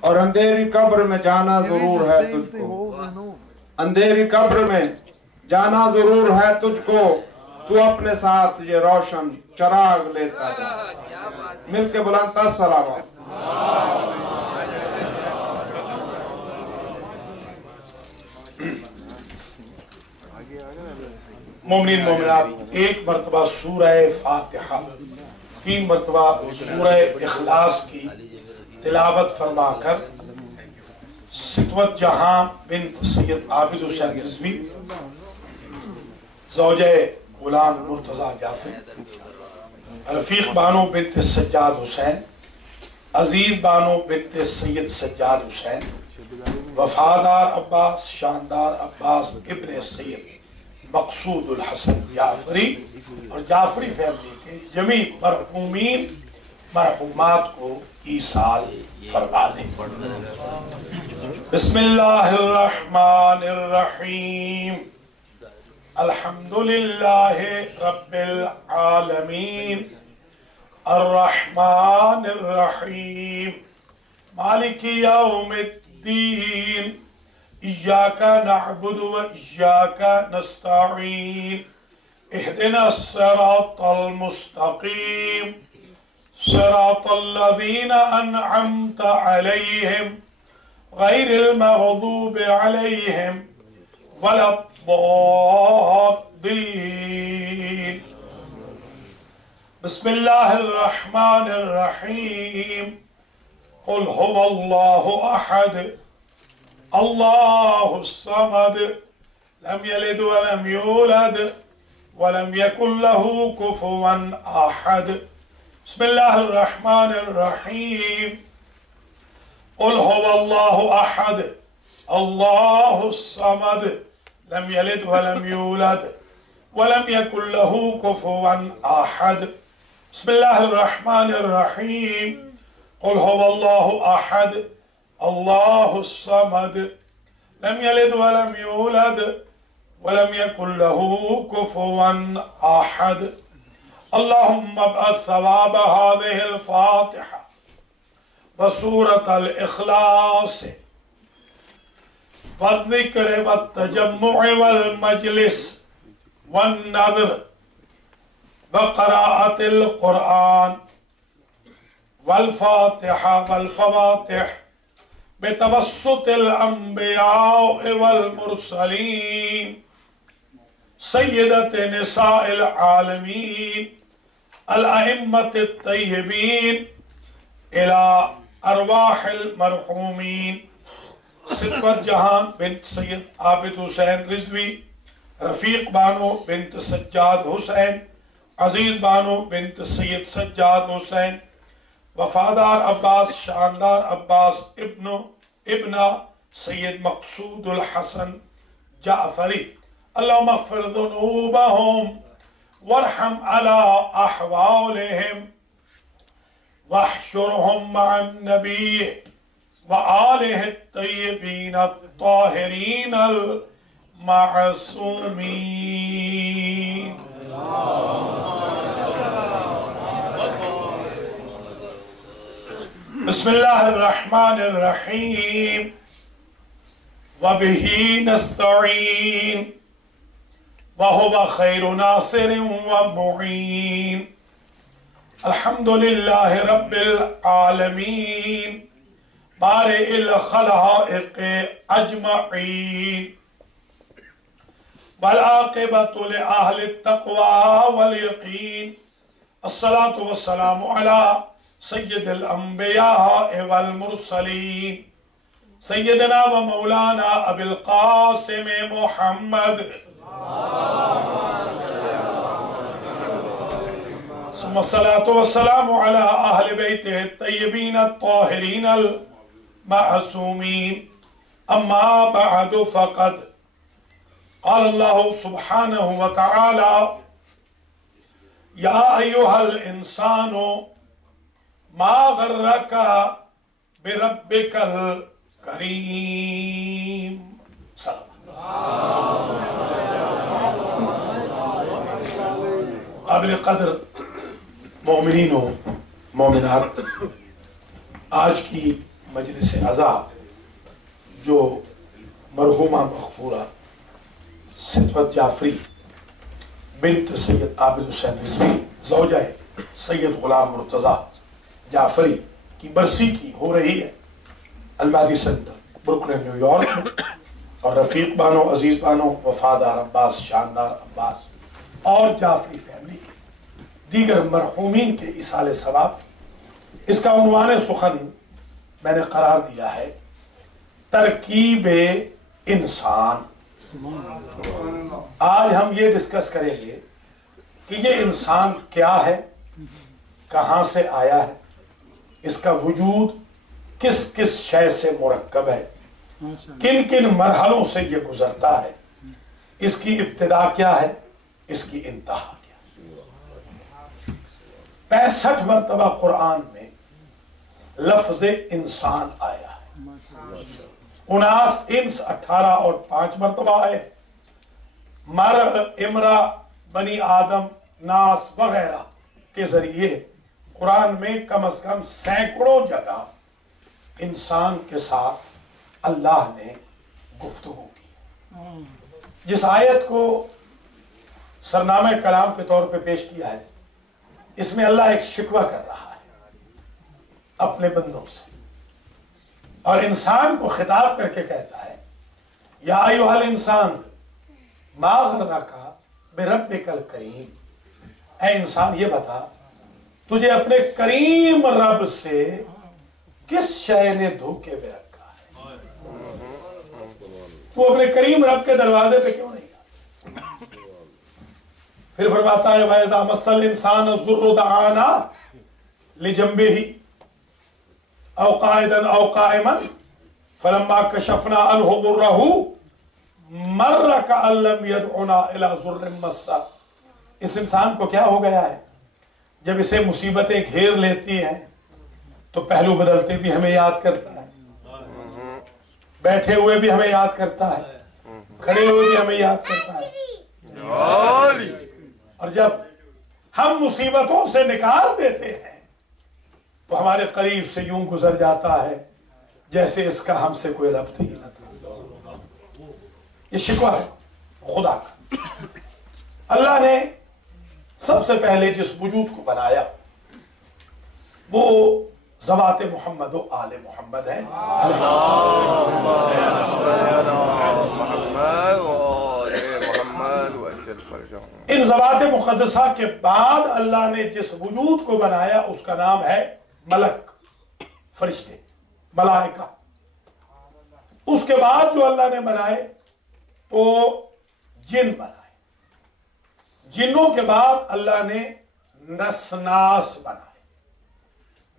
اور اندھیری قبر میں جانا ضرور ہے تجھ کو، اندھیری قبر میں جانا ضرور ہے تجھ کو، تو اپنے ساتھ یہ روشن چراغ لیتا جا۔ مل کے بلند تر صلوات۔ مومنین مومنات، ایک مرتبہ سورہ فاتحہ، 3 مرتبہ سورہ اخلاص کی تلاوت فرما کر ستوت جہاں بنت سید عابد حسین رضوی، زوجہ غلام مرتضی جعفری، رفیق بانو بنت سجاد حسین، عزیز بانو بنت سید سجاد حسین، وفادار عباس، شاندار عباس ابن سید مقصود الحسن جعفری اور جعفری فیملی کے جمیع مرحومین مرحومات کو ایصال فرما دیں۔ بسم اللہ الرحمن الرحیم، الحمدللہ رب العالمین، الرحمن الرحیم، مالک یوم الدین، إياك نعبد وإياك نستعين، اهدنا الصراط المستقيم، صراط الذين أنعمت عليهم غير المغضوب عليهم ولا الضالين۔ بسم الله الرحمن الرحيم، قل هو الله أحد الله الصمد لم يلد ولم يولد ولم يكن له كفوا أحد۔ بسم الله الرحمن الرحيم، قل هو الله أحد الله الصمد لم يلد ولم يولد ولم يكن له كفوا أحد۔ بسم الله الرحمن الرحيم، قل هو الله أحد الله الصمد لم يلد ولم يولد ولم يكن له كفوا أحد۔ اللهم ابعث ثواب هذه الفاتحة وسورة الإخلاص والذكر والتجمع والمجلس والنذر وقراءة القرآن والفاتحة والفواتح بتوسط الأنبياء والمرسلين سيدة نساء العالمين الأئمة الطيبين إلى أرواح المرحومين ستوت جہان بنت سید عابد حسین رضوی، رفیق بانو بنت سجاد حسین، عزیز بانو بنت سید سجاد حسین، وفادار عباس، شاندار عباس ابن سید مقصود الحسن جعفری۔ اللهم اغفر ذنوبهم وارحم على أحوالهم واحشرهم مع النبي وآله الطيبين الطاهرين المعصومين۔ بسم اللہ الرحمن الرحیم، وبه نستعین وهو خیر ناصر ومعین، الحمد للہ رب العالمین، بارئ الخلائق اجمعین، والعاقبۃ لأہل التقوى والیقین، الصلاة والسلام علی سید الانبیاء والمرسلین، سیدنا و مولانا ابی القاسم محمد، ثم الصلاة والسلام على أهل بيته الطيبين الطاهرين المعصومين، أما بعد فقد قال الله سبحانه وتعالى: يا أيها الإنسان ما غرك بربك الكريم۔ قابل قدر مومنین و مومنات، آج کی مجلس عزا جو مرحومہ مغفورہ ستوت جعفری بنت سید عابد حسین رضوی زوجہ سید غلام مرتضی جعفری کی برسی کی ہو رہی ہے المہدی سینٹر بروکلن نیو یارک میں، اور رفیق بانو، عزیز بانو، وفادار عباس، شاندار عباس اور جعفری فیملی کے دیگر مرحومین کے ایصال ثواب کی اس کا عنوان سخن میں نے قرار دیا ہے ترکیب انسان۔ آج ہم یہ ڈسکس کریں گے کہ یہ انسان کیا ہے، کہاں سے آیا ہے، اس کا وجود کس کس شے سے مرکب ہے، کن کن مرحلوں سے یہ گزرتا ہے، اس کی ابتدا کیا ہے، اس کی انتہا کیا ہے۔ 65 مرتبہ قرآن میں لفظ انسان آیا ہے، 19 انس 18 اور 5 مرتبہ آئے، مر، امرا، بنی آدم، ناس وغیرہ کے ذریعے قرآن میں کم از کم سینکڑوں جگہ انسان کے ساتھ اللہ نے گفتگو کی۔ جس آیت کو سرنامہ کلام کے طور پہ پیش کیا ہے، اس میں اللہ ایک شکوہ کر رہا ہے اپنے بندوں سے، اور انسان کو خطاب کر کے کہتا ہے یا ایھا الانسان ما غرک بربک الکریم، اے انسان یہ بتا تجھے اپنے کریم رب سے کس شے نے دھوکے میں رکھا ہے، تو اپنے کریم رب کے دروازے پہ کیوں نہیں گیا؟ پھر فرماتا ہے وَإِذَا مَسَّ الْإِنسَانَ الضُّرُّ دَعَانَا لِجَنبِهِ أَوْ قَاعِدًا أَوْ قَائِمًا فَلَمَّا كَشَفْنَا عَنْهُ ضُرَّهُ مَرَّ كَأَن لَّمْ يَدْعُنَا إِلَىٰ ضُرٍّ مَّسَّهُ۔ اس انسان کو کیا ہو گیا ہے، جب اسے مصیبتیں گھیر لیتی ہیں تو پہلو بدلتے بھی ہمیں یاد کرتا ہے، بیٹھے ہوئے بھی ہمیں یاد کرتا ہے، کھڑے ہوئے بھی ہمیں یاد کرتا ہے، اور جب ہم مصیبتوں سے نکال دیتے ہیں تو ہمارے قریب سے یوں گزر جاتا ہے جیسے اس کا ہم سے کوئی ربط ہی نہ تھا۔ یہ شکوہ ہے خدا کا۔ اللہ نے سب سے پہلے جس وجود کو بنایا وہ ذوات محمد و آل محمد ہیں، ان ذوات مقدسہ کے بعد اللہ نے جس وجود کو بنایا اس کا نام ہے ملک، فرشتے، ملائکہ۔ اس کے بعد جو اللہ نے بنائے تو جن بنائے، جنوں کے بعد اللہ نے نسناس بنائے،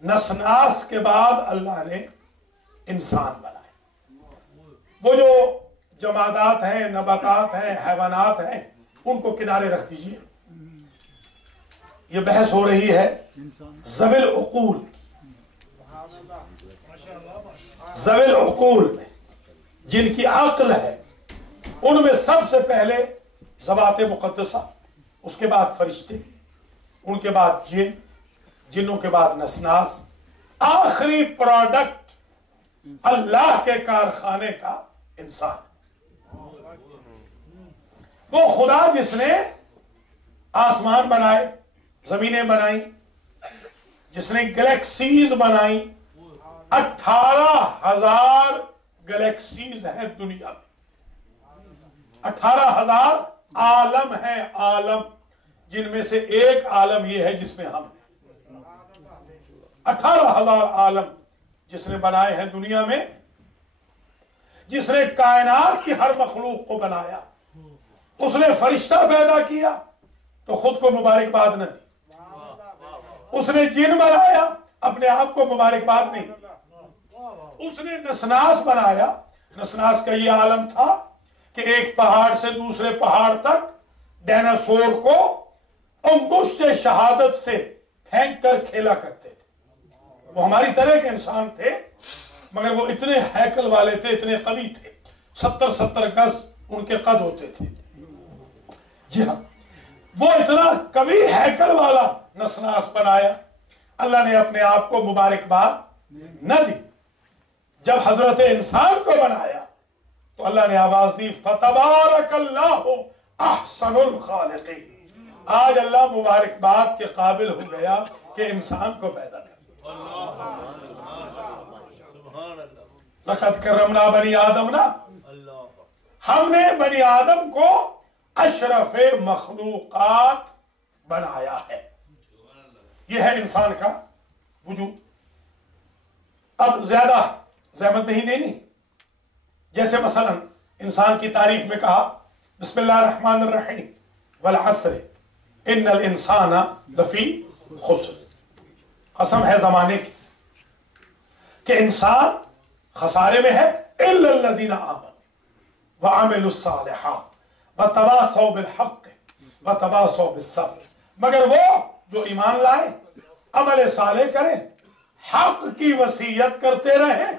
نسناس کے بعد اللہ نے انسان بنائے۔ وہ جو جمادات ہیں، نباتات ہیں، حیوانات ہیں، ان کو کنارے رکھ دیجئے، یہ بحث ہو رہی ہے ذوی العقول کی، ذوی العقول میں جن کی عقل ہے، ان میں سب سے پہلے ذوات مقدسہ، اس کے بعد فرشتے، ان کے بعد جن، جنوں کے بعد نسناس، آخری پروڈکٹ اللہ کے کارخانے کا انسان۔ وہ خدا جس نے آسمان بنائے، زمینیں بنائیں، جس نے گلیکسیز بنائیں، 18,000 گلیکسیز ہیں دنیا میں، 18,000 عالم ہیں، عالم، جن میں سے ایک عالم یہ ہے جس میں ہم ہیں۔ 18,000 عالم جس نے بنائے ہیں دنیا میں، جس نے کائنات کی ہر مخلوق کو بنایا، اس نے فرشتہ پیدا کیا تو خود کو مبارکباد نہ دی، اس نے جن بنایا اپنے آپ کو مبارکباد نہیں دی، اس نے نسناس بنایا، نسناس کا یہ عالم تھا کہ ایک پہاڑ سے دوسرے پہاڑ تک ڈیناسور کو انگشت شہادت سے پھینک کر کھیلا کرتے تھے۔ وہ ہماری طرح کے انسان تھے مگر وہ اتنے ہیکل والے تھے، اتنے قوی تھے، 70 گز ان کے قد ہوتے تھے۔ جی ہاں، وہ اتنا قوی ہیکل والا نسناس بنایا، اللہ نے اپنے آپ کو مبارکباد نہ دی، جب حضرت انسان کو بنایا تو اللہ نے آواز دی فتبارک اللہ احسن الخالقین۔ آج اللہ مبارکباد کے قابل ہو گیا کہ انسان کو پیدا کر لقد کرمنا بنی آدم نا، ہم نے بنی آدم کو اشرف مخلوقات بنایا ہے۔ یہ ہے انسان کا وجود۔ اب زیادہ زحمت نہیں دینی، جیسے مثلا انسان کی تعریف میں کہا بسم اللہ الرحمن الرحیم والعصر ان الانسان لفی خسر، قسم ہے زمانے کی کہ انسان خسارے میں ہے، الا الذین آمنوا وعملوا الصالحات وتواصوا بالحق وتواصوا بالصبر، مگر وہ جو ایمان لائے، عمل صالح کریں، حق کی وصیت کرتے رہیں،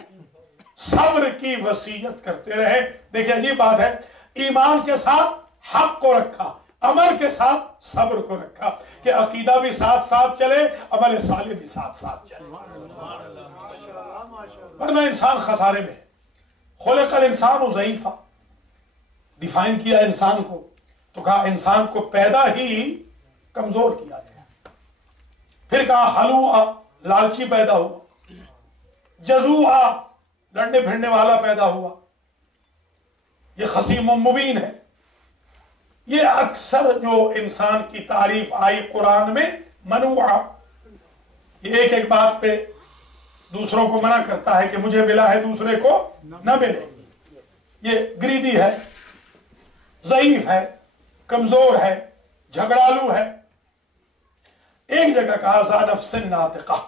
صبر کی وصیت کرتے رہیں۔ دیکھیں عجیب بات ہے، ایمان کے ساتھ حق کو رکھا، عمل کے ساتھ صبر کو رکھا، کہ عقیدہ بھی ساتھ ساتھ چلے، عمل صالح بھی ساتھ ساتھ چلے، ورنہ انسان خسارے میں ہے۔ خلق الانسان ضعیفا، ڈیفائن کیا انسان کو تو کہا انسان کو پیدا ہی کمزور کیا گیا، پھر کہا حلوعا، لالچی پیدا ہوا، جزوعا، لڑنے بھیڑنے والا پیدا ہوا، یہ خصیم و مبین ہے۔ یہ اکثر جو انسان کی تعریف آئی قرآن میں منوعہ، یہ ایک ایک بات پہ دوسروں کو منع کرتا ہے کہ مجھے ملا ہے دوسرے کو نہ ملے، یہ گریڈی ہے، ضعیف ہے، کمزور ہے، جھگڑالو ہے۔ ایک جگہ کہا ذا نفس ناطقہ،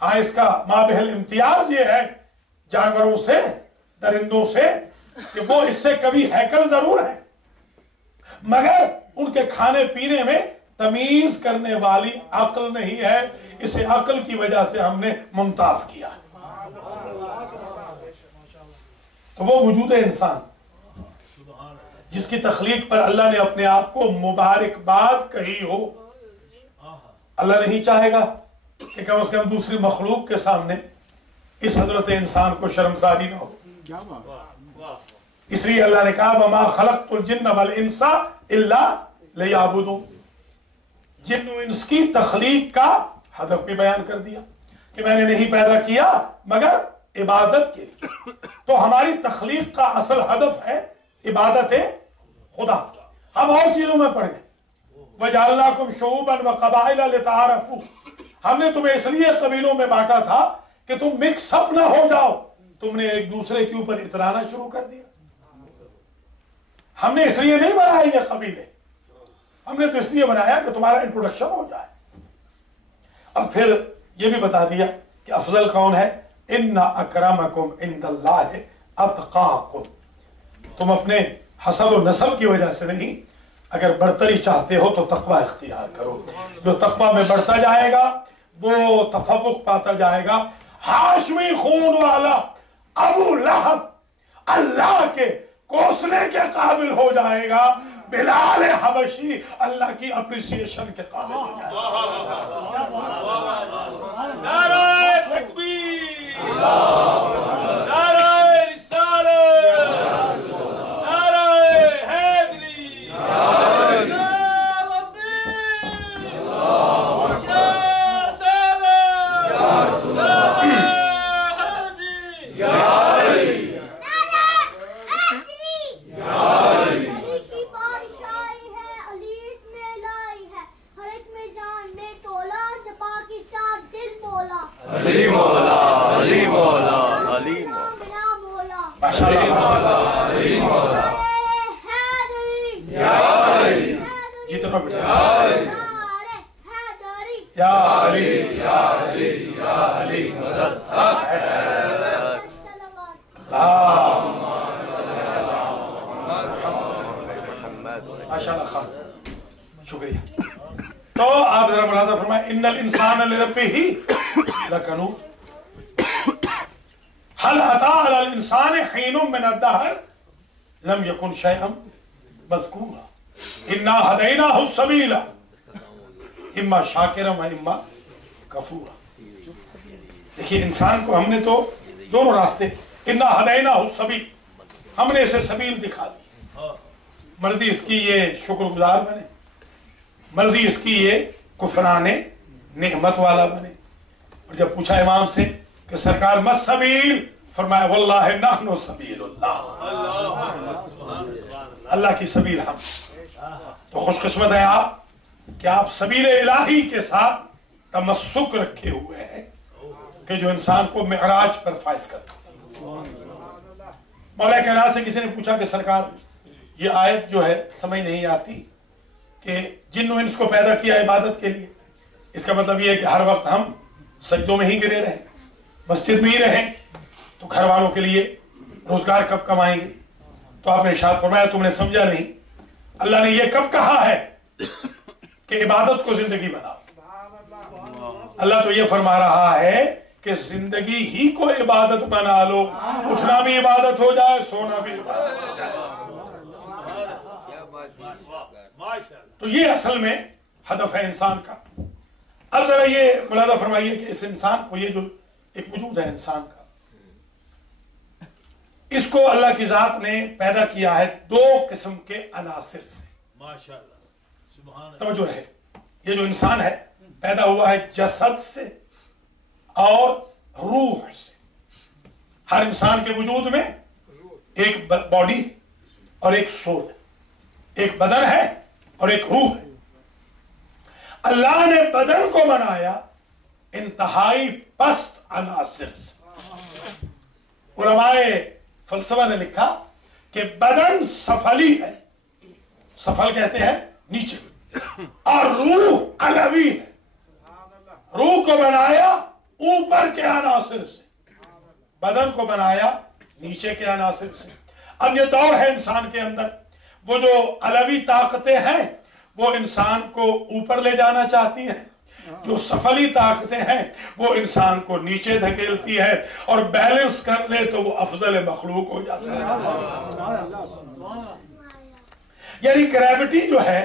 ہاں اس کا مابہل امتیاز یہ ہے جانوروں سے، درندوں سے، کہ وہ اس سے کبھی ہیکل ضرور ہے مگر ان کے کھانے پینے میں تمیز کرنے والی عقل نہیں ہے، اسے عقل کی وجہ سے ہم نے ممتاز کیا ہے۔ تو وہ وجود انسان جس کی تخلیق پر اللہ نے اپنے آپ کو مبارکباد کہی ہو، اللہ نہیں چاہے گا کہ کم از کم دوسری مخلوق کے سامنے اس حضرت انسان کو شرمساری نہ ہو، اس لیے اللہ نے کہا وَمَا خَلَقْتُ الْجِنَّ وَالْإِنسَ إِلَّا لِيَعْبُدُونَ، جن و انس کی تخلیق کا ہدف بھی بیان کر دیا کہ میں نے نہیں پیدا کیا مگر عبادت کے لیے۔ تو ہماری تخلیق کا اصل ہدف ہے عبادت خدا۔ ہم اور چیزوں میں پڑھ گئے وَجَعَلْنَاكُمْ شُعُوبًا وَقَبَائِلَ لِتَعَارَفُوا، ہم نے تمہیں اس لیے قبیلوں میں بانٹا تھا کہ تم مکس اپ نہ ہو جاؤ۔ تم نے ایک دوسرے کے اوپر اترانا شروع کر دیا۔ ہم نے اس لیے نہیں بنایا یہ قبیلے، ہم نے تو اس لیے بنایا کہ تمہارا انٹروڈکشن ہو جائے، اور پھر یہ بھی بتا دیا کہ افضل کون ہے، ان اکرمکم عند اللہ اتقاکم، تم اپنے حسب و نسب کی وجہ سے نہیں، اگر برتری چاہتے ہو تو تقوی اختیار کرو، جو تقوی میں بڑھتا جائے گا وہ تفوق پاتا جائے گا۔ ہاشمی خون والا ابو لہب اللہ کے کوسنے کے قابل ہو جائے گا، بلال حبشی اللہ کی اپریسیشن کے قابل ہو جائے گا۔ نعرہ تکبیر، نعرہ رسالت، نعرہ حیدری، یا ربی، یا سیدی، یا رسول اللہ، حاجی، یا علی مولا، علی مولا، علی مولا، ماشاءاللہ، علی مولا، جیتے رہو بیٹا، یا علی، یا علی، یا علی، مدد ماشاءاللہ خان، شکریہ۔ تو آپ ذرا ملاحظہ فرمائیں، ان الانسان لربہ لکنود، هل اتى على الانسان حين من الدهر لم يكن شيئا مذكورا انا هديناه السبيل اما شاکرا و اما کفورا۔ دیکھیے انسان کو ہم نے تو دونوں راستے. انا ہدیناہ السبیل، ہم نے اسے سبیل دکھا دی. مرضی اس کی یہ شکر گزار بنے، مرضی اس کی یہ کفران نعمت والا بنے. اور جب پوچھا امام سے کہ سرکار مس سبیل، فرمایا واللہ نحن سبیل اللہ، اللہ کی سبیل ہم. تو خوش قسمت ہے آپ کہ آپ سبیل الہی کے ساتھ تمسک رکھے ہوئے ہیں کہ جو انسان کو معراج پر فائز کرتا ہے. مولا کائنات سے کسی نے پوچھا کہ سرکار یہ آیت جو ہے سمجھ نہیں آتی کہ جن و انس کو پیدا کیا عبادت کے لیے، اس کا مطلب یہ ہے کہ ہر وقت ہم سجدوں میں ہی گرے رہیں، مسجد میں ہی رہیں، تو گھر والوں کے لیے روزگار کب کمائیں گے؟ تو آپ نے ارشاد فرمایا تم نے سمجھا نہیں، اللہ نے یہ کب کہا ہے کہ عبادت کو زندگی بناؤ؟ اللہ تو یہ فرما رہا ہے کہ زندگی ہی کو عبادت بنا لو، اٹھنا بھی عبادت ہو جائے، سونا بھی عبادت ہو جائے. تو یہ اصل میں ہدف ہے انسان کا. اب ذرا یہ ملاحظہ فرمائیے کہ اس انسان کو، یہ جو ایک وجود ہے انسان کا، اس کو اللہ کی ذات نے پیدا کیا ہے دو قسم کے عناصر سے. توجہ رہے، یہ جو انسان ہے پیدا ہوا ہے جسد سے اور روح سے. ہر انسان کے وجود میں ایک باڈی اور ایک سول ہے، ایک بدن ہے اور ایک روح ہے. اللہ نے بدن کو بنایا انتہائی پست عناصر سے. علماء فلسفہ نے لکھا کہ بدن سفلی ہے، سفل کہتے ہیں نیچے، اور روح علوی ہے. روح کو بنایا اوپر کے عناصر سے، بدن کو بنایا نیچے کے عناصر سے. اب یہ دور ہے انسان کے اندر، وہ جو علوی طاقتیں ہیں وہ انسان کو اوپر لے جانا چاہتی ہیں، جو سفلی طاقتیں ہیں وہ انسان کو نیچے دھکیلتی ہے، اور بیلنس کر لے تو وہ افضل مخلوق ہو جاتا ہے. یعنی گریوٹی جو ہے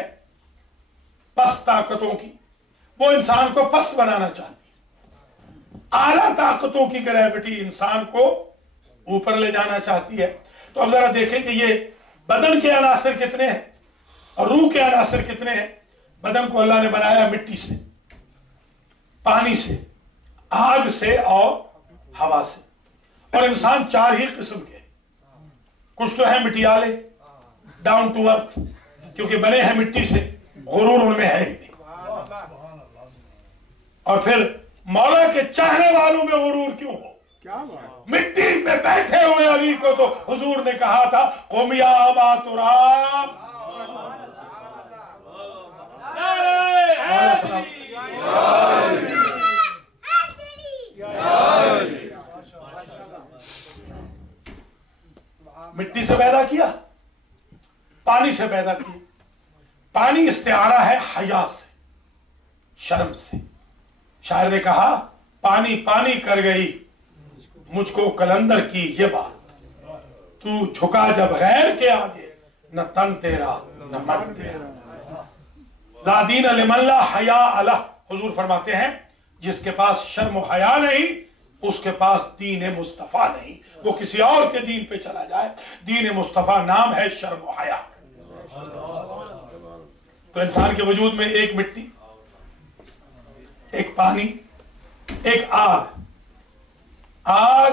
پست طاقتوں کی، وہ انسان کو پست بنانا چاہتی ہے. اعلیٰ طاقتوں کی گریوٹی انسان کو اوپر لے جانا چاہتی ہے. تو اب ذرا دیکھیں کہ یہ بدن کے عناصر کتنے ہیں اور روح کے عناصر کتنے ہیں. بدن کو اللہ نے بنایا مٹی سے، پانی سے، آگ سے اور ہوا سے. اور انسان چار ہی قسم کے، کچھ تو ہیں مٹیالے، ڈاؤن ٹو ارتھ، کیونکہ بنے ہیں مٹی سے، غرور ان میں ہے ہی نہیں. اور پھر مولا کے چاہنے والوں میں غرور کیوں ہو؟ مٹی پہ بیٹھے ہوئے علی کو تو حضور نے کہا تھا قم یا ابا تراب. مٹی سے پیدا کیا، پانی سے پیدا کیا. پانی استعارہ ہے حیا سے، شرم سے. شاعر نے کہا پانی پانی کر گئی مجھ کو کلندر کی یہ بات، تو جھکا جب غیر کے آگے، نہ تن تیرا نہ من تیرا. لا دین لمن لا حیا الہ. حضور فرماتے ہیں جس کے پاس شرم و حیا نہیں اس کے پاس دین مصطفیٰ نہیں. وہ کسی اور کے دین پہ چلا جائے، دین مصطفیٰ نام ہے شرم و حیا. تو انسان کے وجود میں ایک مٹی، ایک پانی، ایک آگ. آگ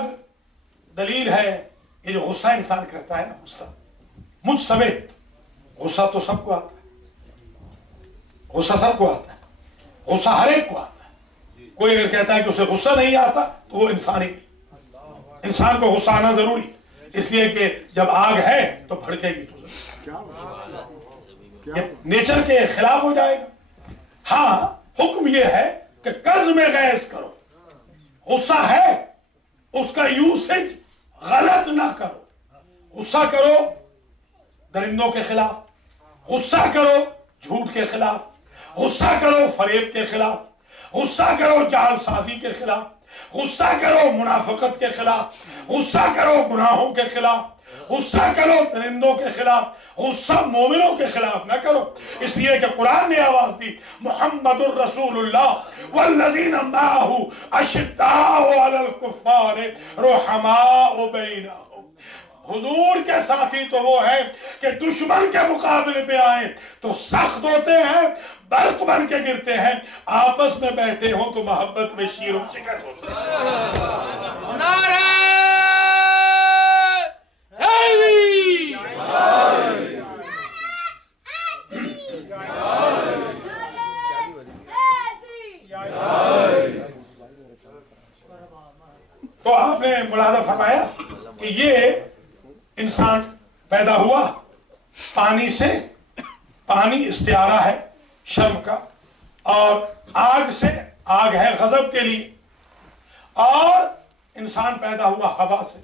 دلیل ہے یہ جو غصہ انسان کرتا ہے نا، غصہ مجھ سمیت، غصہ تو سب کو آتا ہے، غصہ سب کو آتا ہے، غصہ ہر ایک کو آتا ہے. کوئی اگر کہتا ہے کہ اسے غصہ نہیں آتا تو وہ انسان ہی نہیں. انسان کو غصہ آنا ضروری، اس لیے کہ جب آگ ہے تو بھڑکے گی تو یہ نیچر کے خلاف ہو جائے گا. ہاں حکم یہ ہے کہ قرض میں غیظ کرو. غصہ ہے اس کا یوسج غلط نہ کرو. غصہ کرو درندوں کے خلاف، غصہ کرو جھوٹ کے خلاف، غصہ کرو فریب کے خلاف، غصہ کرو جعل سازی کے خلاف، غصہ کرو منافقت کے خلاف، غصہ کرو گناہوں کے خلاف، غصہ کرو درندوں کے خلاف، غصہ مومنوں کے خلاف نہ کرو، اس لیے کہ قرآن نے آواز دی محمد الرسول اللہ والذین معہ اشداء علی الکفار رحماء بینہم۔ حضور کے ساتھی تو وہ ہیں کہ دشمن کے مقابلے پہ آئیں تو سخت ہوتے ہیں، برق بن کے گرتے ہیں، آپس میں بیٹھے ہوں تو محبت میں شیر و شکر ہوتے ہیں۔ نعرہ تو آپ نے ملاحظہ فرمایا کہ یہ انسان پیدا ہوا پانی سے، پانی استعارہ ہے شرم کا، اور آگ سے، آگ ہے غضب کے لیے، اور انسان پیدا ہوا ہوا سے۔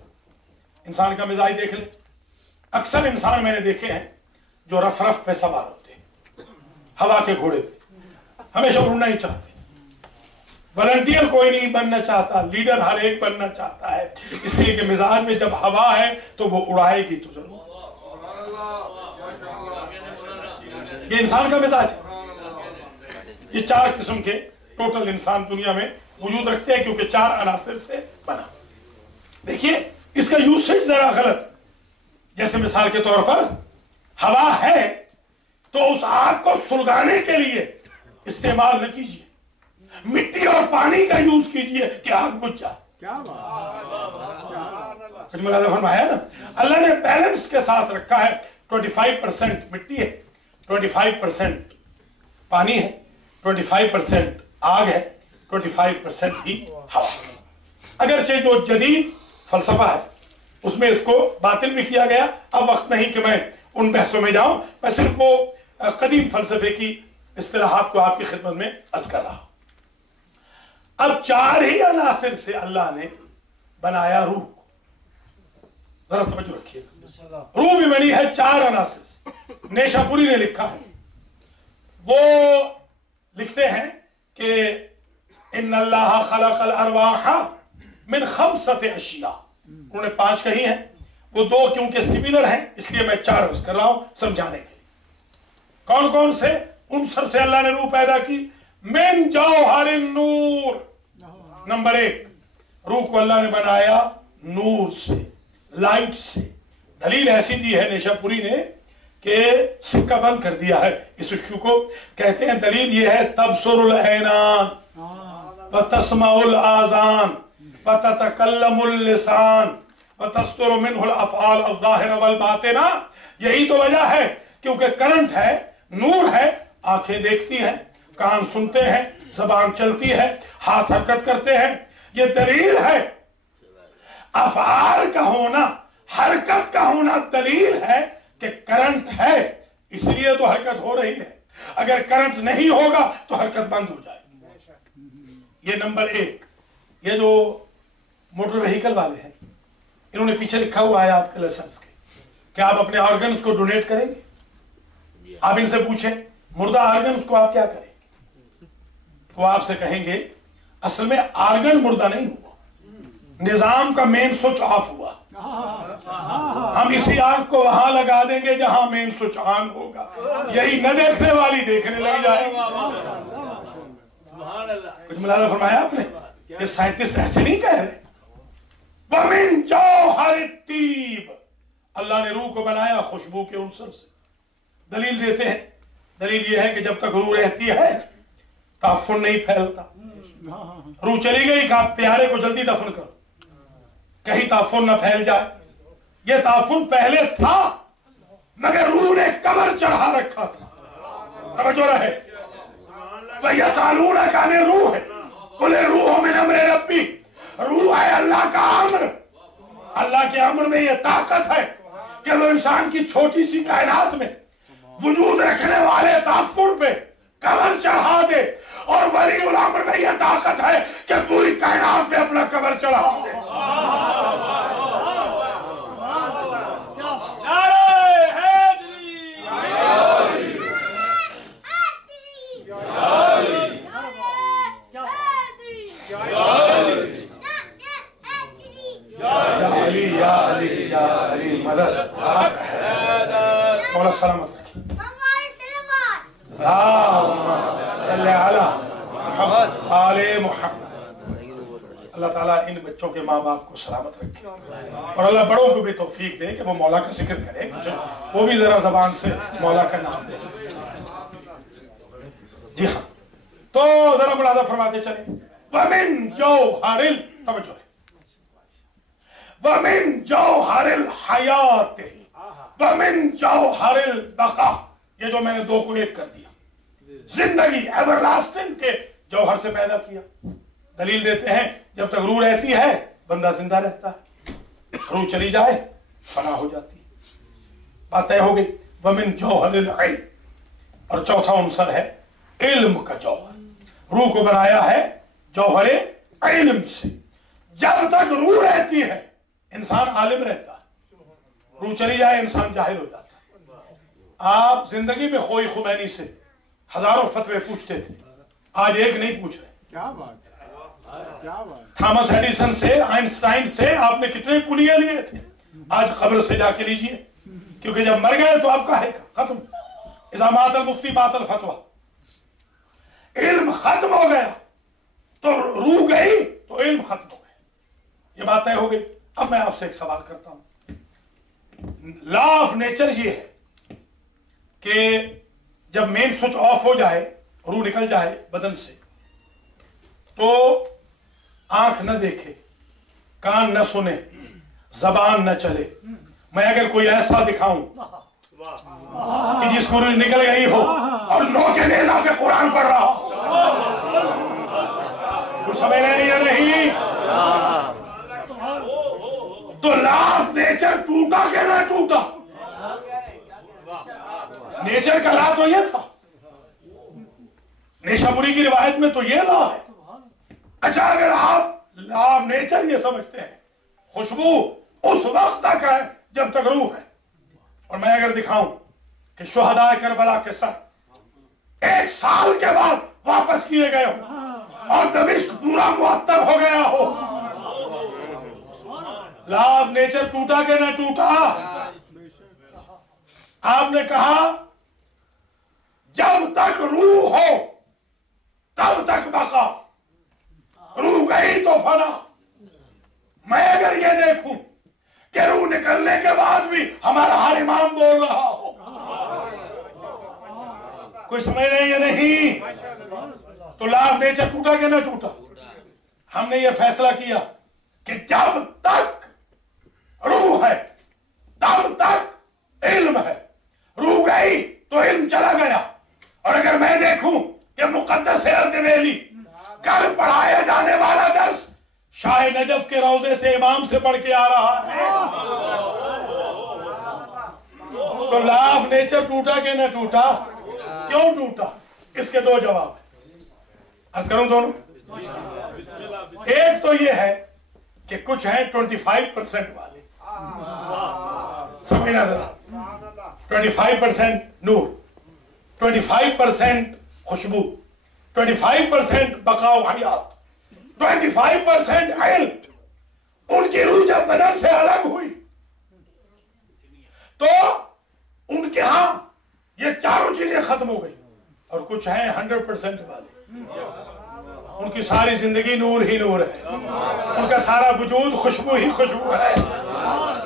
انسان کا مزاج دیکھ لیں، اکثر انسان میں نے دیکھے ہیں جو رف رف پہ سوار ہوتے ہیں، ہوا کے گھوڑے پہ، ہمیشہ اڑنا ہی چاہتے ہیں۔ والنٹیئر کوئی نہیں بننا چاہتا، لیڈر ہر ایک بننا چاہتا ہے، اس لیے کہ مزاج میں جب ہوا ہے تو وہ اڑائے گی تو ضرور۔ یہ انسان کا مزاج ہے۔ یہ 4 قسم کے ٹوٹل انسان دنیا میں وجود رکھتے ہیں کیونکہ 4 عناصر سے بنا۔ دیکھیے اس کا یوسیج ذرا غلط، جیسے مثال کے طور پر ہوا ہے تو اس آگ کو سلگانے کے لیے استعمال نہ کیجیے، مٹی اور پانی کا یوز کیجیے کہ آگ بجھ جائے۔ فرمایا نا اللہ نے بیلنس کے ساتھ رکھا ہے، 25% مٹی ہے، 25% پانی ہے، 25% آگ ہے، 25% ہی ہوا۔ اگرچہ جو جدید فلسفہ ہے اس میں اس کو باطل بھی کیا گیا، اب وقت نہیں کہ میں ان بحثوں میں جاؤں، میں صرف وہ قدیم فلسفے کی اصطلاحات کو آپ کی خدمت میں عرض کر رہا ہوں۔ اب 4 ہی عناصر سے اللہ نے بنایا روح کو، ذرا توجہ رکھیے، روح بھی بنی ہے 4 عناصر سے۔ نیشا پوری نے لکھا ہے، وہ لکھتے ہیں کہ ان اللہ خلق الارواح من 5 اشیاء، انہوں نے 5 کہی ہیں، وہ 2 کیونکہ سملر ہیں اس لیے میں 4 عرض کر رہا ہوں سمجھانے کے لیے۔ کون کون سے عنصر سے اللہ نے روح پیدا کی؟ من جوہر النور، نمبر 1 روح کو اللہ نے بنایا نور سے، لائٹ سے۔ دلیل ایسی دی ہے نیشا پوری نے کہ سکہ بند کر دیا ہے اس ایشو کو، کہتے ہیں دلیل یہ ہے تبصر العینان وتسمع الاذان وتتکلم اللسان وتصدر منه الافعال الظاہرہ والباطنہ۔ یہی تو وجہ ہے، کیونکہ کرنٹ ہے، نور ہے، آنکھیں دیکھتی ہیں، کان سنتے ہیں، زبان چلتی ہے، ہاتھ حرکت کرتے ہیں۔ یہ دلیل ہے، افعال کا ہونا، حرکت کا ہونا دلیل ہے کہ کرنٹ ہے، اس لیے تو حرکت ہو رہی ہے۔ اگر کرنٹ نہیں ہوگا تو حرکت بند ہو جائے گی۔ یہ نمبر 1۔ یہ جو موٹر وہیکل والے ہیں انہوں نے پیچھے لکھا ہوا ہے آپ کے لائسنس کے کہ آپ اپنے آرگنز کو ڈونیٹ کریں گے۔ آپ ان سے پوچھیں مردہ آرگنز کو آپ کیا کریں گے، تو آپ سے کہیں گے اصل میں آرگن مردہ نہیں ہوا، نظام کا مین سوئچ آف ہوا، ہم اسی آنکھ کو وہاں لگا دیں گے جہاں مین سوئچ آن ہوگا، یہی نہ دیکھنے والی دیکھنے لگ جائے گی۔ کچھ ملاحظہ فرمایا آپ نے؟ یہ سائنٹسٹ ایسے نہیں کہہ رہے۔ وَمِن جَوْهَرِ الطِّيبِ، اللہ نے روح کو بنایا خوشبو کے عنصر سے۔ دلیل دیتے ہیں، دلیل یہ ہے کہ جب تک روح رہتی ہے تعفن نہیں پھیلتا۔ روح چلی گئی کہ پیارے کو جلدی دفن کرو کہیں تعفن نہ پھیل جائے۔ یہ تعفن پہلے تھا مگر روح نے قبر چڑھا رکھا تھا۔ توجہ رہے، وَيَسْأَلُونَكَ عَنِ الرُّوحِ قُلِ الرُّوحُ مِنْ أَمْرِ رَبِّي، روح ہے اللہ کا امر۔ اللہ کے امر میں یہ طاقت ہے کہ وہ انسان کی چھوٹی سی کائنات میں وجود رکھنے والے تعفن پہ قبر چڑھا دے، اور ولی الامر میں یہ طاقت ہے کہ پوری کائنات میں اپنا قبر چڑھا دے۔ یا علی یا علی یا علی مدد، حق ہے مولا سلامت رکھے. اللہم صلی علی محمد آل محمد. اللہ تعالیٰ ان بچوں کے ماں باپ کو سلامت رکھے اور اللہ بڑوں کو بھی توفیق دے کہ وہ مولا کا ذکر کرے, وہ بھی ذرا زبان سے مولا کا نام لے. جی ہاں, تو ذرا ملاحظہ فرماتے چلیں. وَمِن جَوْهَرِ توجہ ہے, وَمِن جَوْهَرِ الْحَيَاةِ وَمِن جَوْهَرِ الْبَقَاءِ. یہ جو میں نے دو کو ایک کر دیا, زندگی ایور لاسٹنگ کے جوہر سے پیدا کیا. دلیل دیتے ہیں جب تک روح رہتی ہے بندہ زندہ رہتا ہے, روح چلی جائے فنا ہو جاتی ہے. بات طے ہو گئی. وَمِن جَوْهَرِ الْعِلْمِ. اور چوتھا عنصر ہے علم کا جوہر. روح کو بنایا ہے جوہر علم سے. جب تک روح رہتی ہے انسان عالم رہتا ہے, روح چلی جائے انسان جاہل ہو جاتا ہے. آپ زندگی میں خوئی خمینی سے ہزاروں فتوے پوچھتے تھے, آج ایک نہیں پوچھ رہے. کیا بات, کیا بات. تھامس ایڈیسن سے, آئنسٹائن سے آپ نے کتنے کلیے لیے تھے, آج قبر سے جا کے لیجئے, کیونکہ جب مر گئے تو آپ کا ہے ختم. اذا مات المفتی مات الفتویٰ. علم ختم ہو گیا تو روح گئی تو علم ختم ہو گیا. یہ بات طے ہو گئی. اب میں آپ سے ایک سوال کرتا ہوں. لا آف نیچر یہ ہے کہ جب مین سوئچ آف ہو جائے, روح نکل جائے بدن سے, تو آنکھ نہ دیکھے, کان نہ سنے, زبان نہ چلے. میں اگر کوئی ایسا دکھاؤں کہ جس کو روح نکل گئی ہو اور نو کے نیزہ پہ قرآن پڑھ رہا ہو, کچھ سمجھ رہے ہیں یا نہیں؟ تو لا آف نیچر ٹوٹا کہ نہ ٹوٹا؟ نیچر کا لا تو یہ تھا, نیشاپوری کی روایت میں تو یہ لا ہے. اچھا, اگر آپ لا آف نیچر یہ سمجھتے ہیں خوشبو اس وقت تک ہے جب تک روح ہے, اور میں اگر دکھاؤں کہ شہداء کربلا کے سر 1 سال کے بعد واپس کیے گئے ہو اور دمشق پورا معطر ہو گیا ہو, لا آف نیچر ٹوٹا کہ نہ ٹوٹا؟ آپ نے کہا جب تک روح ہو تب تک بقا, روح گئی تو فنا. میں اگر یہ دیکھوں کہ روح نکلنے کے بعد بھی ہمارا ہر امام بول رہا ہو, کوئی سمجھ رہے یا نہیں؟ تو لا آف نیچر ٹوٹا کہ نہ ٹوٹا؟ ہم نے یہ فیصلہ کیا کہ جب تک روح ہے تب تک علم ہے. روح گئی تو علم چلا گیا. اور اگر میں دیکھوں کہ مقدس اردبیلی کل پڑھایا جانے والا درس شاہ نجف کے روضے سے امام سے پڑھ کے آ رہا ہے, تو لا آف نیچر ٹوٹا کہ نہ ٹوٹا؟ کیوں ٹوٹا؟ اس کے دو جواب ہیں, عرض کروں دونوں. ایک تو یہ ہے کہ کچھ ہیں 25% والے, سمجھنا ذرا, 25% نور, 25% خوشبو, 25% بقاء و حیات, 25% علم. ان کی روح جب بدن سے الگ ہوئی تو ان کے ہاں یہ چاروں چیزیں ختم ہو گئی. اور کچھ ہیں 100% والے, ان کی ساری زندگی نور ہی نور ہے, ان کا سارا وجود خوشبو ہی خوشبو ہے,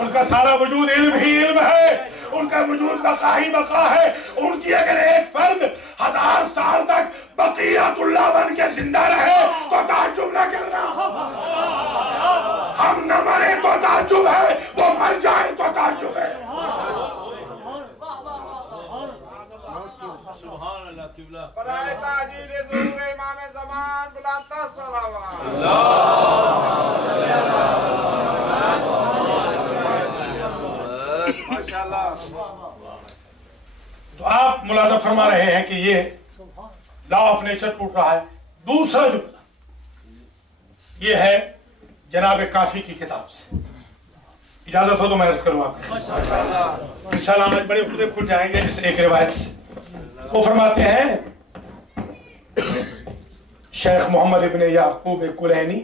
ان کا سارا وجود علم ہی علم ہے, ان کا وجود بقا ہی بقا ہے. ان کی اگر ایک فرد 1000 سال تک بقیت اللہ بن کے زندہ رہے تو تعجب نہ کرنا. ہم نہ مرے تو تعجب ہے, وہ مر جائیں تو تعجب ہے. سبحان اللہ قبلہ. برائے تاجیل ظہور امام زمان بلند صلوات. ماشاءاللہ. تو آپ ملاحظہ فرما رہے ہیں کہ یہ لا آف نیچر ٹوٹ رہا ہے. دوسرا جملہ یہ ہے جناب کافی کی کتاب سے, اجازت ہو تو میں عرض کروں آپ کو. انشاءاللہ آج بڑے خودے کھل جائیں گے اس ایک روایت سے. وہ فرماتے ہیں شیخ محمد ابن یعقوب کلینی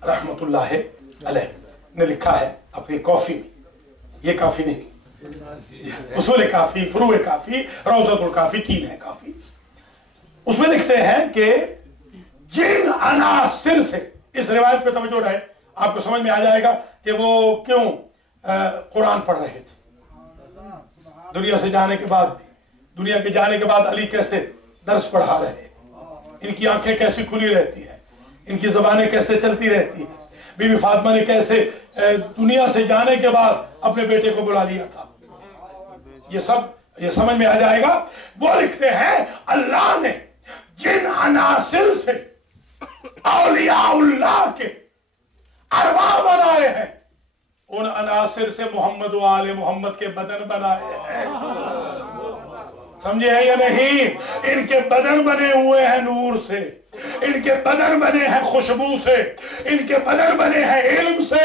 رحمت اللہ علیہ نے لکھا ہے اپنی کافی میں, یہ کافی نہیں, اصول کافی، فروع کافی، روضۃ الکافی، 3 ہے کافی. اس میں لکھتے ہیں کہ جن عناصر سے، اس روایت پہ توجہ رہے، آپ کو سمجھ میں آ جائے گا کہ وہ کیوں قرآن پڑھ رہے تھے. دنیا سے جانے کے بعد، دنیا کے جانے کے بعد علی کیسے درس پڑھا رہے، ان کی آنکھیں کیسی کھلی رہتی ہیں، ان کی زبانیں کیسے چلتی رہتی ہیں. بی بی فاطمہ نے کیسے دنیا سے جانے کے بعد اپنے بیٹے کو بلا لیا تھا. یہ سب یہ سمجھ میں آ جائے گا. وہ لکھتے ہیں اللہ نے جن عناصر سے اولیاء اللہ کے ارواح بنائے ہیں، ان عناصر سے محمد و آل محمد کے بدن بنائے ہیں. سمجھے ہیں یا نہیں؟ ان کے بدن بنے ہوئے ہیں نور سے، ان کے بدن بنے ہیں خوشبو سے، ان کے بدن بنے ہیں علم سے،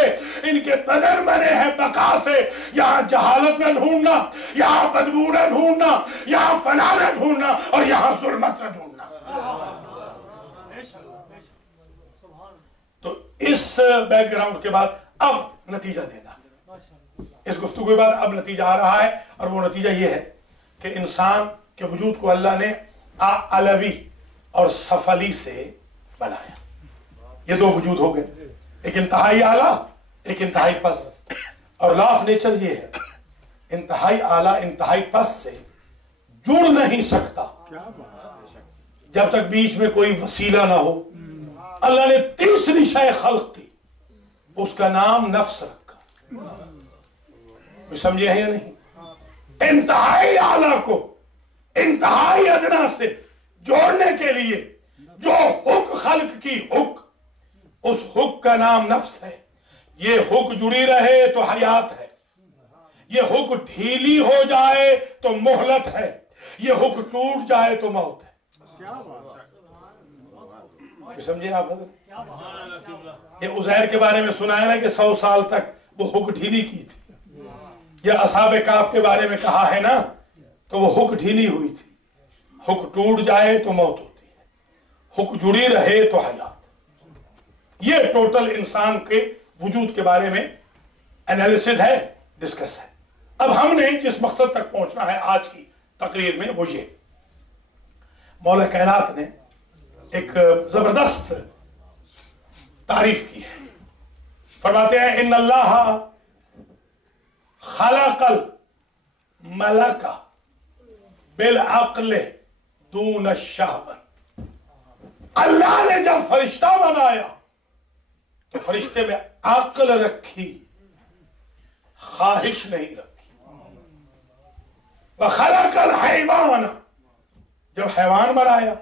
ان کے بدن بنے ہیں بقا سے. یہاں جہالت نہ ڈھونڈنا، یہاں بدبو نہ ڈھونڈنا، یہاں فنا نہ ڈھونڈنا، اور یہاں ظلمت نہ ڈھونڈنا. تو اس بیک گراؤنڈ کے بعد اب نتیجہ دینا، اس گفتگو کے بعد اب نتیجہ آ رہا ہے، اور وہ نتیجہ یہ ہے کہ انسان کے وجود کو اللہ نے علوی اور سفلی سے بنایا. یہ 2 وجود ہو گئے، ایک انتہائی اعلیٰ، ایک انتہائی پست. اور لا آف نیچر یہ ہے، انتہائی اعلیٰ انتہائی پست سے جڑ نہیں سکتا جب تک بیچ میں کوئی وسیلہ نہ ہو. اللہ نے تیسری شے خلق کی، اس کا نام نفس رکھا. سمجھے ہیں یا نہیں؟ انتہائی اعلیٰ کو انتہائی ادنا سے جوڑنے کے لیے جو حق خلق کی حق، اس حق کا نام نفس ہے. یہ حق جڑی رہے تو حیات ہے، یہ حق ڈھیلی ہو جائے تو مہلت ہے، یہ حق ٹوٹ جائے تو موت ہے. سمجھے آپ حضرت؟ یہ عزیر کے بارے میں سنا ہے نا کہ 100 سال تک وہ حق ڈھیلی کی تھی. یہ اصحاب کہف کے بارے میں کہا ہے نا، تو وہ حق ڈھیلی ہوئی تھی. حق ٹوٹ جائے تو موت ہوتی ہے، حق جڑی رہے تو حیات. یہ ٹوٹل انسان کے وجود کے بارے میں انالیسز ہے، ڈسکس ہے. اب ہم نے جس مقصد تک پہنچنا ہے آج کی تقریر میں، وہ یہ مولا کائنات نے ایک زبردست تعریف کی ہے. فرماتے ہیں ان اللہ خلق الملک بالعقل دون الشہوت. اللہ نے جب فرشتہ بنایا تو فرشتے میں عقل رکھی، خواہش نہیں رکھی. وخلق الحیوان، جب حیوان بنایا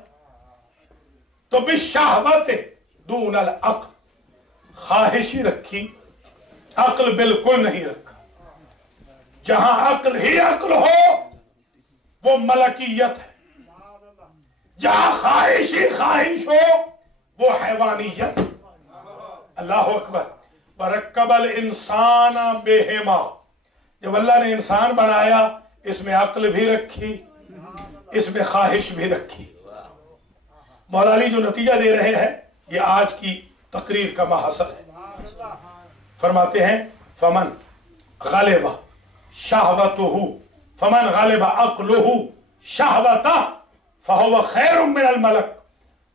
تو بالشہوت دون العقل، خواہش ہی رکھی، عقل بالکل نہیں رکھا. جہاں عقل ہی عقل ہو وہ ملکیت ہے، جہاں خواہش ہی خواہش ہو وہ حیوانیت. اللہ اکبر. وَرَكَّبَ الْإِنسَانَ بِهِمَا، جب اللہ نے انسان بنایا اس میں عقل بھی رکھی، اس میں خواہش بھی رکھی. مولا علی جو نتیجہ دے رہے ہیں یہ آج کی تقریر کا محصل ہے. فرماتے ہیں فمن غلب شہوتہ، فمن غلب عقلہ شہوتہ فہو خیر من الملک.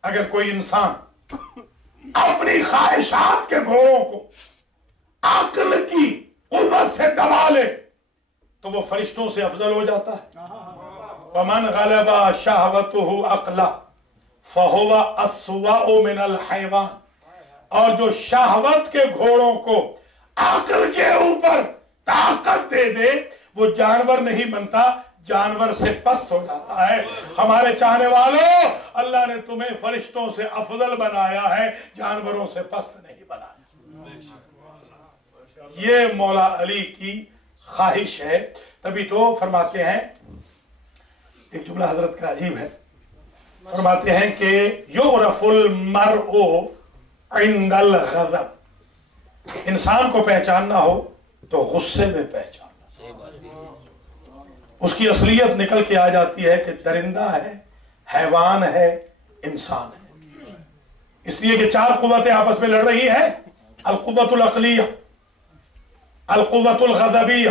اگر کوئی انسان اپنی خواہشات کے گھوڑوں کو عقل کی قوت سے دبا لے تو وہ فرشتوں سے افضل ہو جاتا ہے. ومن غلب شہوتہ عقلہ فہو اسوأ من الحیوان. اور جو شہوت کے گھوڑوں کو عقل کے اوپر طاقت دے دے وہ جانور نہیں بنتا، جانور سے پست ہو جاتا ہے. ہمارے چاہنے والوں، اللہ نے تمہیں فرشتوں سے افضل بنایا ہے، جانوروں سے پست نہیں بنایا. یہ مولا علی کی خواہش ہے. تبھی تو فرماتے ہیں، ایک جملہ حضرت کا عجیب ہے، فرماتے ہیں کہ یعرف المرء عند الغضب. انسان کو پہچاننا ہو تو غصے میں پہچاننا. اس کی اصلیت نکل کے آ جاتی ہے کہ درندہ ہے، حیوان ہے، انسان ہے. اس لیے کہ 4 قوتیں آپس میں لڑ رہی ہیں، القوت العقلیہ، القوت الغضبیہ،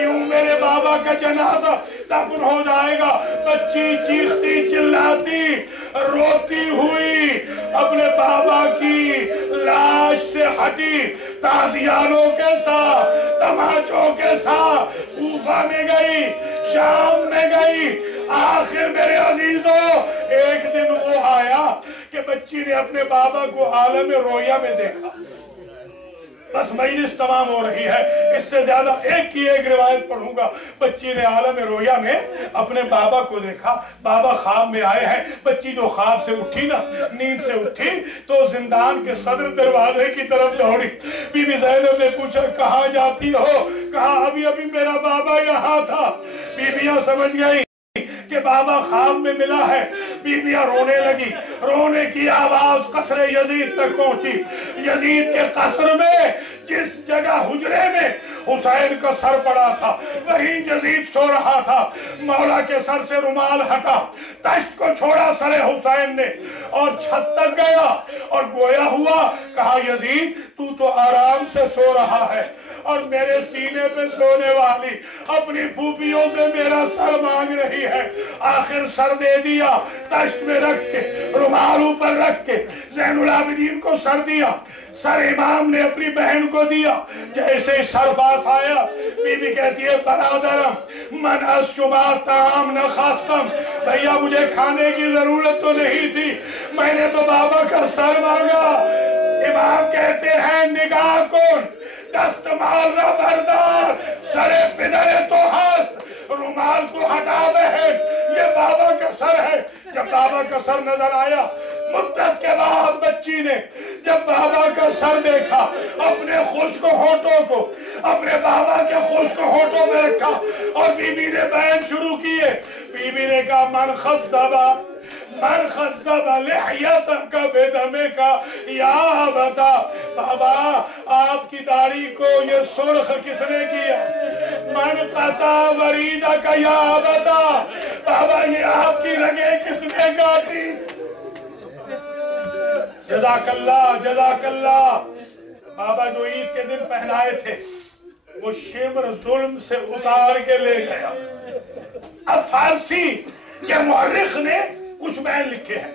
یوں میرے بابا کا جنازہ دفن ہو جائے گا۔ بچی چیختی چلاتی روتی ہوئی اپنے بابا کی لاش سے ہٹی، تازیانوں کے ساتھ، تماچوں کے ساتھ کوفہ میں گئی، شام میں گئی۔ آخر میرے عزیزوں ایک دن وہ آیا کہ بچی نے اپنے بابا کو عالم رویا میں دیکھا۔ بس مجلس تمام ہو رہی ہے، اس سے زیادہ ایک کی ایک روایت پڑھوں گا۔ بچی نے عالم رویا میں اپنے بابا کو دیکھا، بابا خواب میں آئے ہیں۔ بچی جو خواب سے اٹھی نا، نیند سے اٹھی تو زندان کے صدر دروازے کی طرف دوڑی۔ بی بی زینب نے پوچھا کہاں جاتی ہو؟ کہا ابھی میرا بابا یہاں تھا۔ بیویاں سمجھ گئی کہ بابا خواب میں ملا ہے، بیویاں رونے لگی۔ رونے کی آواز قصر یزید تک پہنچی۔ یزید کے قصر میں جس جگہ حجرے میں حسین کا سر پڑا تھا وہیں یزید سو رہا تھا۔ مولا کے سر سے رومال ہٹا، تشت کو چھوڑا سر حسین نے اور چھت تک گیا اور گویا ہوا، کہا یزید تو آرام سے سو رہا ہے اور میرے سینے پہ سونے والی اپنی پھوپھیوں سے میرا سر مانگ رہی ہے۔ آخر سر دے دیا، تشت میں رکھ کے، رومال اوپر رکھ کے زین العابدین کو سر دیا۔ سر امام نے اپنی بہن کو دیا۔ جیسے سر پاس آیا، بی بی کہتی ہے برادرم من از شما طعام نہ خواستم، بھیا مجھے کھانے کی ضرورت تو نہیں تھی، میں نے تو بابا کا سر مانگا۔ امام کہتے ہیں نگاہ کن دستمال نہ بردار، سر پدر تو ہست، رومال کو ہٹا بہن، یہ بابا کا سر ہے۔ جب بابا کا سر نظر آیا، مدت کے بعد بچی نے جب بابا کا سر دیکھا، اپنے خشک ہونٹوں کو اپنے بابا کے خشک ہونٹوں میں رکھا اور بی بی نے بیان شروع کیے۔ بی بی نے کہا من خزب لحیتک بدمک یا ابتا، بابا آپ کی داڑھی کو یہ سرخ کس نے کیا؟ من قطع وریدک یا ابتا، بابا یہ آپ کی رگیں کس نے کاٹی؟ جزاک اللہ جزاک اللہ۔ بابا جو عید کے دن پہنائے تھے وہ شمر ظلم سے اتار کے لے گیا۔ اب فارسی کے مورخ نے کچھ بیان لکھے ہیں۔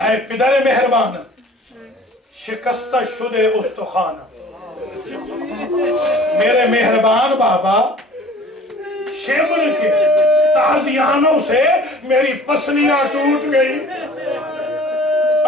اے پدر مہربان شکستہ شدہ استخوان، میرے مہربان بابا شمر کے تازیانوں سے میری پسلیاں ٹوٹ گئی۔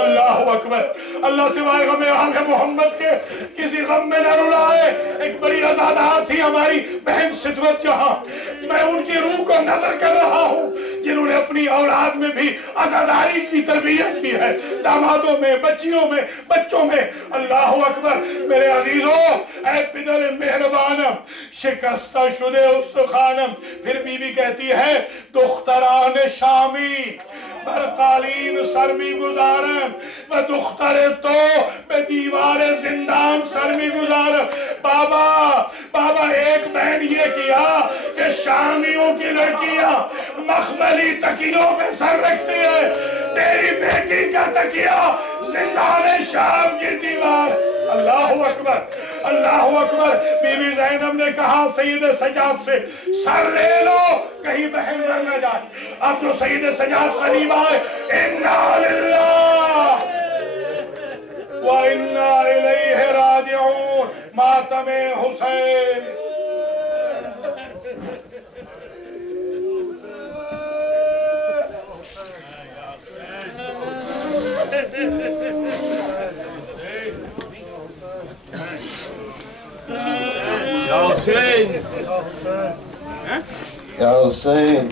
اللہ اکبر، اللہ سوائے غم آل محمد کے کسی غم میں نہ رلائے۔ ایک بڑی عزادار تھی ہماری بہن صدوت جہاں، میں ان کی روح کو نظر کر رہا ہوں جنہوں نے اپنی اولاد میں بھی عزاداری کی تربیت کی ہے، دامادوں میں، بچیوں میں، بچوں میں۔ اللہ اکبر میرے عزیزوں، اے پدر مہربانم شکستہ شدہ استخوانم۔ پھر بی بی کہتی ہے دختران شامی بر قالین سر می گزارن و دختر تو به دیوار زندان سر می گزارن۔ بابا ایک بہن یہ کیا کہ شامیوں کی لڑکیاں مخملی تکیوں پہ سر رکھتی ہے، تیری بیٹی کا تکیہ زندان شام کی دیوار۔ اللہ اکبر اللہ اکبر۔ بی بی زینب نے کہا سید سجاد سے سر لے لو کہیں بہن مر نہ جائے۔ اب جو سید سجاد قریب آئے، اِنَّا لِلَّهِ وَإِنَّا إِلَيْهِ رَاجِعُونَ، ماتم حسین۔ Ya Hussein.